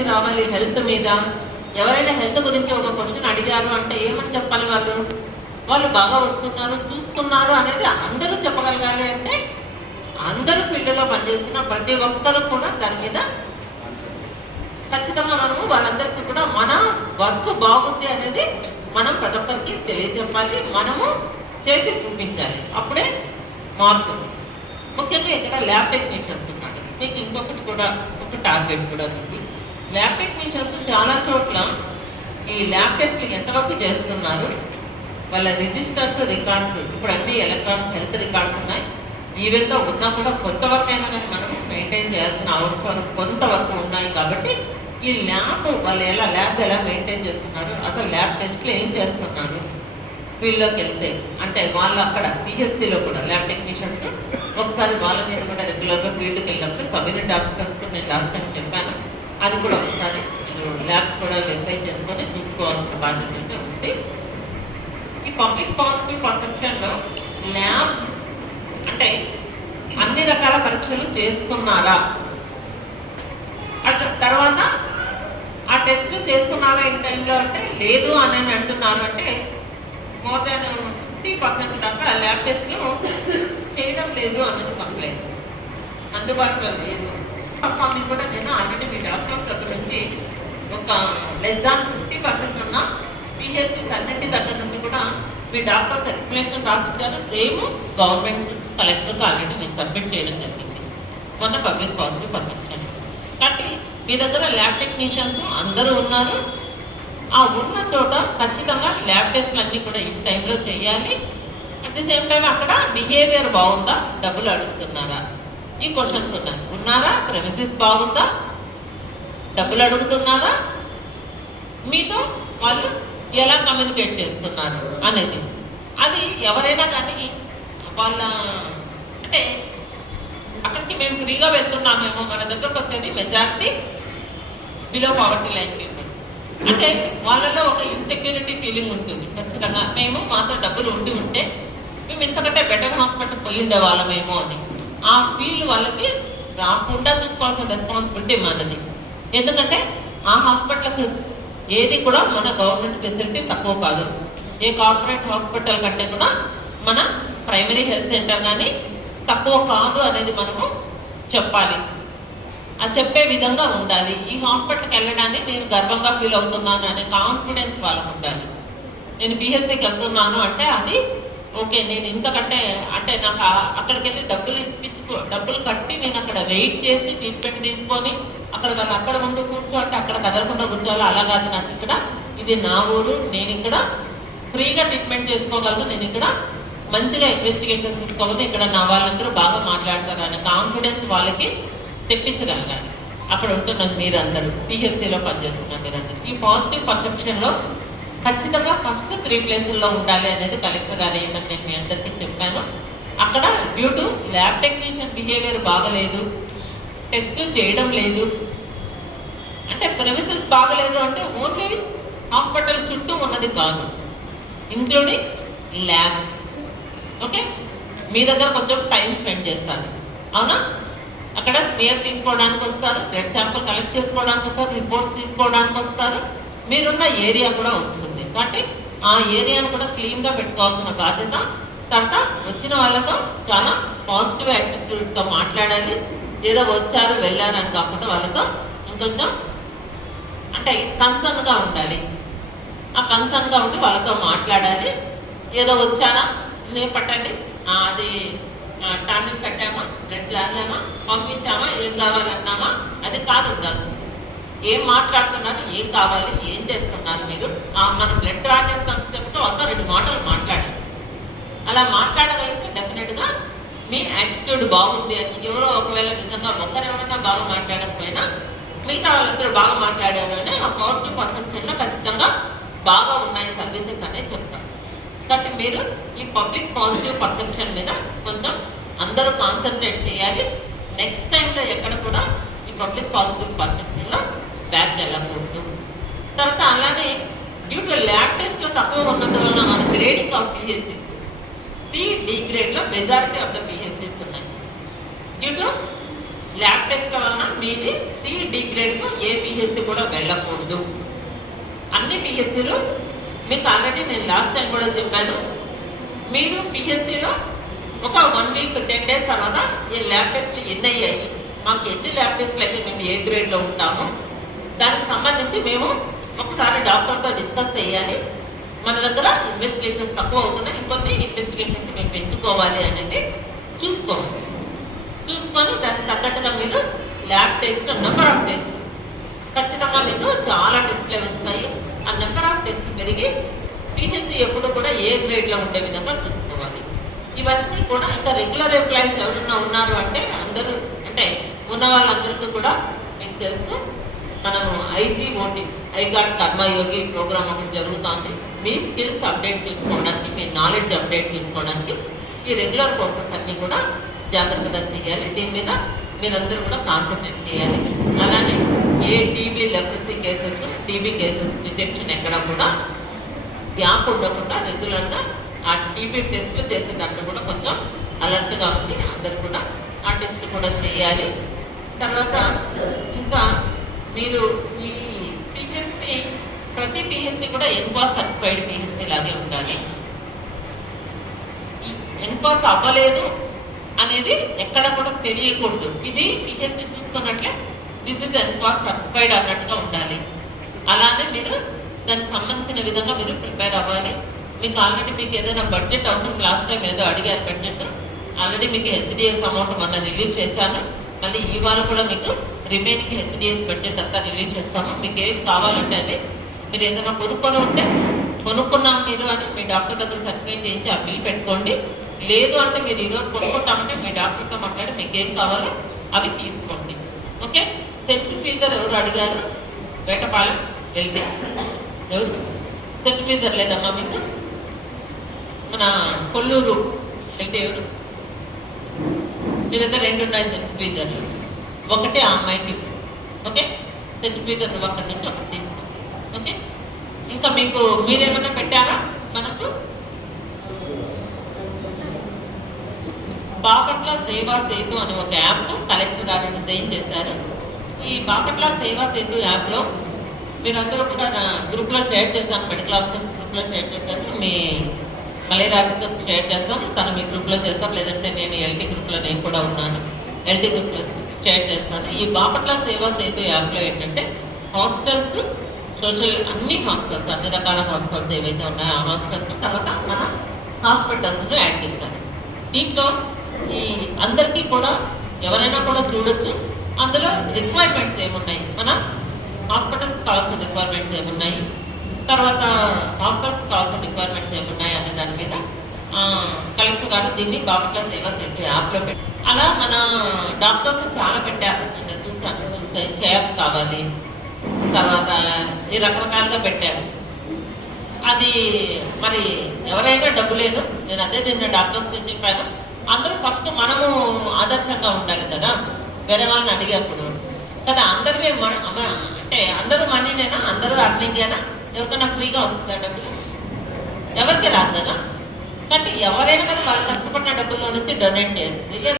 గురించి రావాలి హెల్త్ మీద ఎవరైనా హెల్త్ గురించి ఒక క్వశ్చన్ అడిగారు అంటే ఏమని చెప్పాలి వాళ్ళు? వాళ్ళు బాగా వస్తున్నారు చూస్తున్నారు అనేది అందరూ చెప్పగలగాలి అంటే అందరూ ఫీల్డ్లో పనిచేస్తున్న ప్రతి ఒక్కరు కూడా దాని మీద ఖచ్చితంగా మనము వాళ్ళందరికీ కూడా మన వర్క్ బాగుంది అనేది మనం ప్రతి ఒక్కరికి తెలియజెప్పాలి. మనము చేసి చూపించాలి. అప్పుడే మారుతుంది ముఖ్యంగా ఇక్కడ ల్యాబ్ టెక్నీషియన్స్ ఉన్నాడు మీకు ఇంకొకటి కూడా ఒక టార్గెట్ కూడా ఉంది. ల్యాబ్ టెక్నీషియన్స్ చాలా చోట్ల ఈ ల్యాబ్ టెస్ట్లు ఎంతవరకు చేస్తున్నారు? వాళ్ళ రిజిస్టర్స్ రికార్డ్స్ ఇప్పుడు అన్ని ఎలక్ట్రానిక్ హెల్త్ రికార్డ్స్ ఉన్నాయి. ఈవెంతో ఉన్నా కూడా కొంతవరకు అయినా కానీ మనం మెయింటైన్ చేయాల్సిన అవసరం కొంతవరకు ఉన్నాయి కాబట్టి ఈ ల్యాబ్ వాళ్ళు ఎలా ల్యాబ్ ఎలా మెయింటైన్ చేస్తున్నారు? అసలు ల్యాబ్ టెస్ట్లు ఏం చేస్తున్నారు? ఫీల్డ్లోకి వెళ్తే అంటే వాళ్ళు అక్కడ పిహెచ్సిలో కూడా ల్యాబ్ టెక్నీషియన్స్ ఒకసారి వాళ్ళ మీద కూడా రెగ్యులర్గా ఫీల్డ్కి వెళ్ళినప్పుడు కమ్యూనిటీ ఆఫీసర్స్ నేను లాస్ట్ టైం చెప్పాను అది కూడా ఒకసారి మీరు ల్యాబ్ కూడా వెరిఫై చేసుకొని చూసుకోవాల్సిన బాధ్యత అయితే ఉంది. ఈ పబ్లిక్ పాజిటివ్ పర్సెప్షన్లో ల్యాబ్ అంటే అన్ని రకాల పరీక్షలు చేసుకున్నారా అట్లా తర్వాత ఆ టెస్ట్ చేసుకున్నారా ఇన్ టైంలో అంటే లేదు అని అని అంటున్నారు అంటే మోర్ దాన్ ఫిఫ్టీ పర్సెంట్ దాకా ల్యాబ్ టెస్ట్లు చేయడం లేదు అన్నది కంప్లైంట్ అందుబాటులో లేదు. పర్ఫార్మింగ్ కూడా నేను ఆల్రెడీ మీ డాక్టర్ దగ్గర నుంచి ఒక లెస్ దాన్ ఫిఫ్టీ పర్సెంట్ ఉన్న పిహెచ్సి అన్నింటి దగ్గర నుంచి కూడా మీ డాక్టర్స్ ఎక్స్ప్లెనేషన్ రాసిచ్చారు సేమ్ గవర్నమెంట్ కలెక్టర్కి ఆల్రెడీ నేను సబ్మిట్ చేయడం జరిగింది మొన్న పబ్లిక్ పాజిటివ్ పర్సెప్షన్ కాబట్టి మీ దగ్గర ల్యాబ్ టెక్నీషియన్స్ అందరూ ఉన్నారు ఆ ఉన్న చోట ఖచ్చితంగా ల్యాబ్ టెస్ట్లు అన్నీ కూడా ఈ టైంలో చేయాలి అట్ ది సేమ్ టైం అక్కడ బిహేవియర్ బాగుందా? డబ్బులు అడుగుతున్నారా? ఈ క్వశ్చన్స్ ఉన్నాయి ఉన్నారా? ప్రెమిసిస్ బాగుందా? డబ్బులు అడుగుతున్నారా? మీతో వాళ్ళు ఎలా కమ్యూనికేట్ చేస్తున్నారు అనేది. అది ఎవరైనా కానీ వాళ్ళ అంటే అక్కడికి మేము ఫ్రీగా వెళ్తున్నామేమో మన దగ్గరకు వచ్చేది majority below poverty line people అంటే వాళ్ళలో ఒక ఇన్సెక్యూరిటీ ఫీలింగ్ ఉంటుంది ఖచ్చితంగా. మేము మాతో డబ్బులు ఉండి ఉంటే మేము ఇంతకంటే బెటర్ హాస్పిటల్ పోయి ఉండేవాళ్ళమేమో అని. ఆ ఫీల్ వాళ్ళకి రాకుండా చూసుకోవాల్సిన రెస్పాన్సిబిలిటీ మనది. ఎందుకంటే ఆ హాస్పిటల్కి ఏది కూడా మన గవర్నమెంట్ ఫెసిలిటీ తక్కువ కాదు. ఏ కార్పొరేట్ హాస్పిటల్ కంటే కూడా మన ప్రైమరీ హెల్త్ సెంటర్ కానీ తక్కువ కాదు అనేది మనము చెప్పాలి. అది చెప్పే విధంగా ఉండాలి. ఈ హాస్పిటల్కి వెళ్ళడానికి నేను గర్వంగా ఫీల్ అవుతున్నాను అనే కాన్ఫిడెన్స్ వాళ్ళకు ఉండాలి. నేను పిహెచ్సికి వెళ్తున్నాను అంటే అది ఓకే నేను ఇంతకంటే అంటే నాకు అక్కడికి వెళ్ళి డబ్బులు ఇప్పించుకో డబ్బులు కట్టి నేను అక్కడ వెయిట్ చేసి ట్రీట్మెంట్ తీసుకొని అక్కడ వాళ్ళు అక్కడ ముందు కూర్చో అంటే అక్కడ కదలకుండా కూర్చోవాలి? అలా కాదు నాకు ఇక్కడ. ఇది నా ఊరు నేను ఇక్కడ ఫ్రీగా ట్రీట్మెంట్ చేసుకోగలను నేను ఇక్కడ మంచిగా ఇన్వెస్టిగేషన్ చూసుకోవాలి ఇక్కడ నా వాళ్ళందరూ బాగా మాట్లాడతారు అనే కాన్ఫిడెన్స్ వాళ్ళకి తెప్పించగలగాలి. అక్కడ ఉంటున్న మీరందరూ పిహెచ్సిలో పనిచేస్తున్నారు మీరందరూ. ఈ పాజిటివ్ పర్సెప్షన్లో ఖచ్చితంగా ఫస్ట్ త్రీ ప్లేసుల్లో ఉండాలి అనేది కలెక్టర్ గారు ఏంటని నేను మీ అందరికీ చెప్పాను. అక్కడ due to lab technician behaviour బాగలేదు టెస్ట్ చేయడం లేదు. అంటే ప్రెమిసెస్ బాగలేదు అంటే ఓన్లీ హాస్పిటల్ చుట్టూ ఉన్నది కాదు ఇంక్లూడింగ్ ల్యాబ్ ఓకే మీ దగ్గర కొంచెం టైం స్పెండ్ చేస్తారు అవునా? అక్కడ స్మియర్ తీసుకోవడానికి వస్తారు బ్లడ్ శాంపుల్ కలెక్ట్ చేసుకోవడానికి వస్తారు రిపోర్ట్స్ తీసుకోవడానికి వస్తారు. మీరున్న ఏరియా కూడా వస్తుంది. కాబట్టి ఆ ఏరియాను కూడా క్లీన్గా పెట్టుకోవాల్సిన బాధ్యత. తర్వాత వచ్చిన వాళ్ళతో చాలా పాజిటివ్ యాటిట్యూడ్తో మాట్లాడాలి. ఏదో వచ్చారు వెళ్ళారు అని కాకుండా వాళ్ళతో ఇంకొంచెం అంటే కన్సర్న్గా ఉండాలి. ఆ కన్సర్న్గా ఉండి వాళ్ళతో మాట్లాడాలి. ఏదో వచ్చానా నేను పట్టండి అది టానిక్ కట్టామా? బ్లడ్ లాగామా పంపించామా? ఏం కావాలన్నామా? అది కాదు ఉండాల్సింది. ఏం మాట్లాడుతున్నారు ఏం కావాలి ఏం చేస్తున్నారు మీరు? మనం మన బ్లడ్ డ్రా చేస్తాం చెప్తే ఒక రెండు మాటలు మాట్లాడండి అలా మాట్లాడగలిగితే డెఫినెట్గా మీ యాటిట్యూడ్ బాగుంది అని ఎవరో ఒకవేళ నిజంగా ఒకరెవరైనా బాగా మాట్లాడకపోయినా మిగతా వాళ్ళందరూ బాగా మాట్లాడారు అని ఆ పాజిటివ్ పర్సెప్షన్లో ఖచ్చితంగా బాగా ఉన్నాయి సర్వీసెస్ అనేది చెప్తారు. కాబట్టి మీరు ఈ పబ్లిక్ పాజిటివ్ పర్సెప్షన్ మీద కొంచెం అందరూ కాన్సన్ట్రేట్ చేయాలి. నెక్స్ట్ టైంలో ఎక్కడ కూడా ఈ పబ్లిక్ పాజిటివ్ పర్సెప్షన్లో లో బ్యాక్ వెళ్ళకూడదు తర్వాత అలానే డ్యూ టు ల్యాబ్ టెస్ట్లో తక్కువ ఉన్నందువలన మన grading of PHCs C D గ్రేడ్లో majority of the PHCs ఉన్నాయి. డ్యూ టు ల్యాబ్ టెస్ట్ వలన మీది సి డి గ్రేడ్ ఏ పిహెచ్సి కూడా వెళ్ళకూడదు. అన్ని పిహెచ్సిలు మీకు ఆల్రెడీ నేను లాస్ట్ టైం కూడా చెప్పాను. మీరు పిహెచ్సిలో ఒక వన్ వీక్ టెన్ డేస్ తర్వాత ఈ ల్యాబ్ టెస్ట్లు ఎన్ని అయ్యాయి? మాకు ఎన్ని ల్యాబ్ టెస్ట్లు అయితే మేము ఏ గ్రేడ్లో ఉంటామో? దానికి సంబంధించి మేము ఒకసారి డాక్టర్తో డిస్కస్ చేయాలి. మన దగ్గర ఇన్వెస్టిగేషన్ తక్కువ అవుతున్నాయి. ఇంకొన్ని ఇన్వెస్టిగేషన్స్ మేము పెంచుకోవాలి అనేది చూసుకోవాలి. చూసుకొని దానికి తగ్గట్టుగా మీరు lab test number of test ఖచ్చితంగా మీకు చాలా టెస్ట్లు వస్తాయి. ఆ నెంబర్ ఆఫ్ టెస్ట్ పెరిగి పిహెచ్సి ఎప్పుడు కూడా ఏ గ్రేడ్లో ఉండే విధంగా చూసుకోవాలి. ఇవన్నీ కూడా ఇంకా రెగ్యులర్ ఎంప్లాయీస్ ఎవరన్నా ఉన్నారు అంటే అందరూ అంటే ఉన్న వాళ్ళందరికీ కూడా మీకు తెలుసు. మనము IG OT iGOT Karmayogi program ఒకటి జరుగుతుంది. మీ స్కిల్స్ అప్డేట్ చేసుకోవడానికి మీ నాలెడ్జ్ అప్డేట్ చేసుకోవడానికి ఈ రెగ్యులర్ కోర్సెస్ అన్ని కూడా జాగ్రత్తగా చేయాలి. దీని మీద మీరందరూ కూడా కాన్సన్ట్రేట్ చేయాలి. అలానే ఏ TB leprosy cases TB cases detection ఎక్కడ కూడా గ్యాప్ ఉండకుండా రెగ్యులర్గా ఆ టీబీ టెస్ట్ దాంట్లో కూడా కొంచెం అలర్ట్గా ఉంది అందరు కూడా ఆ టెస్ట్ కూడా చేయాలి. తర్వాత మీరు ఈ పిహెచ్సి ప్రతి పిహెచ్సి కూడా ఎన్పాస్ సర్టిఫైడ్ పిహెచ్సి లాగే ఉండాలి. ఎన్పాస్ అవ్వలేదు అనేది ఎక్కడ కూడా తెలియకూడదు. ఇది పిహెచ్సి చూసుకున్నట్లే దిస్ ఇస్ ఎన్పాస్ సర్టిఫైడ్ అన్నట్టుగా ఉండాలి. అలానే మీరు దానికి సంబంధించిన విధంగా మీరు ప్రిపేర్ అవ్వాలి. మీకు ఆల్రెడీ మీకు ఏదైనా బడ్జెట్ అవసరం లాస్ట్ టైం ఏదో అడిగారు బడ్జెట్ ఆల్రెడీ మీకు హెచ్డిఎస్ అమౌంట్ మొన్న రిలీజ్ చేశాను. మళ్ళీ ఈ వారం కూడా మీకు రిమైనింగ్ హెచ్డిఎస్ బడ్జెట్ అంతా రిలీజ్ చేస్తాము. మీకు ఏం కావాలంటే అది. మీరు ఏదైనా కొనుక్కొని ఉంటే కొనుక్కున్నాను మీరు అని మీ డాక్టర్ దగ్గర సర్టిఫై చేయించి ఆ బిల్ పెట్టుకోండి. లేదు అంటే మీరు ఈరోజు కొనుక్కుంటామంటే మీ డాక్టర్తో మాట్లాడి మీకు ఏం కావాలో అవి తీసుకోండి. ఓకే? సెంట్రిఫీజర్ ఎవరు అడిగారు? వేటపాలెం వెళ్తే ఎవరు? సెంట్రిఫీజర్ లేదమ్మా మీకు? మన కొల్లూరు వెళ్తే ఎవరు? మీ దగ్గర రెండు ఉన్నాయి ఫీజర్లు. ఒకటే ఆ అమ్మాయికి ఓకే? సెంట్రిఫీజర్ ఒకటి నుంచి ఒకటి తీసుకో. ఓకే? ఇంకా మీకు మీరేమైనా పెట్టారా? మనకు? బాపట్ల సేవా సేతు అనే ఒక యాప్ కలెక్టర్ గారు డిజైన్ చేశారు. ఈ బాపట్ల సేవా సేతు యాప్లో మీరందరూ కూడా నా గ్రూప్లో షేర్ చేస్తాను మెడికల్ ఆఫీసర్ గ్రూప్లో షేర్ చేశాను మీ మలేరియా షేర్ చేస్తాను తను మీ గ్రూప్లో చేస్తాను లేదంటే నేను ఎల్టీ గ్రూప్లో నేను కూడా ఉన్నాను. ఎల్టీ గ్రూప్లో షేర్ చేస్తాను ఈ బాపట్ల సేవా సేతు యాప్లో ఏంటంటే హాస్టల్స్ సోషల్ అన్ని హాస్టల్స్ అన్ని రకాల హాస్టల్స్ ఏవైతే ఉన్నాయో ఆ హాస్టల్స్ తర్వాత మన హాస్పిటల్స్ను యాడ్ చేస్తాను. దీంట్లో ఈ అందరికీ కూడా ఎవరైనా కూడా చూడొచ్చు. అందులో రిక్వైర్మెంట్స్ ఏమున్నాయి? మన హాస్పిటల్స్ కావాల్సిన రిక్వైర్మెంట్స్ ఏమున్నాయి? తర్వాత హాస్పిటల్స్ కావాల్సిన రిక్వైర్మెంట్స్ ఏమున్నాయి అనే దాని మీద కలెక్టర్ గారు దీన్ని బాపట్ల సేవ సేతు యాప్లో పెట్టి అలా మన డాక్టర్స్ చాలా పెట్టారు. నేను చూసాను చూస్తే కావాలి. తర్వాత ఈ రకరకాలుగా పెట్టారు. అది మరి ఎవరైనా డబ్బు లేదు. నేను అదే నిన్న డాక్టర్స్ చెప్పాను. అందరూ ఫస్ట్ మనము ఆదర్శంగా ఉండాలి కదా. వేరే వాళ్ళని అడిగేప్పుడు. కదా అందరివే మన అంటే అందరూ మనీనేనా? అందరూ అర్నింగేనా ఎవరికైనా ఫ్రీగా వస్తుందా డబ్బులు? ఎవరికి రాదు కదా? కాబట్టి ఎవరైనా కానీ వాళ్ళు కష్టపడిన డబ్బుల్లో నుంచి డొనేట్ చేస్తుంది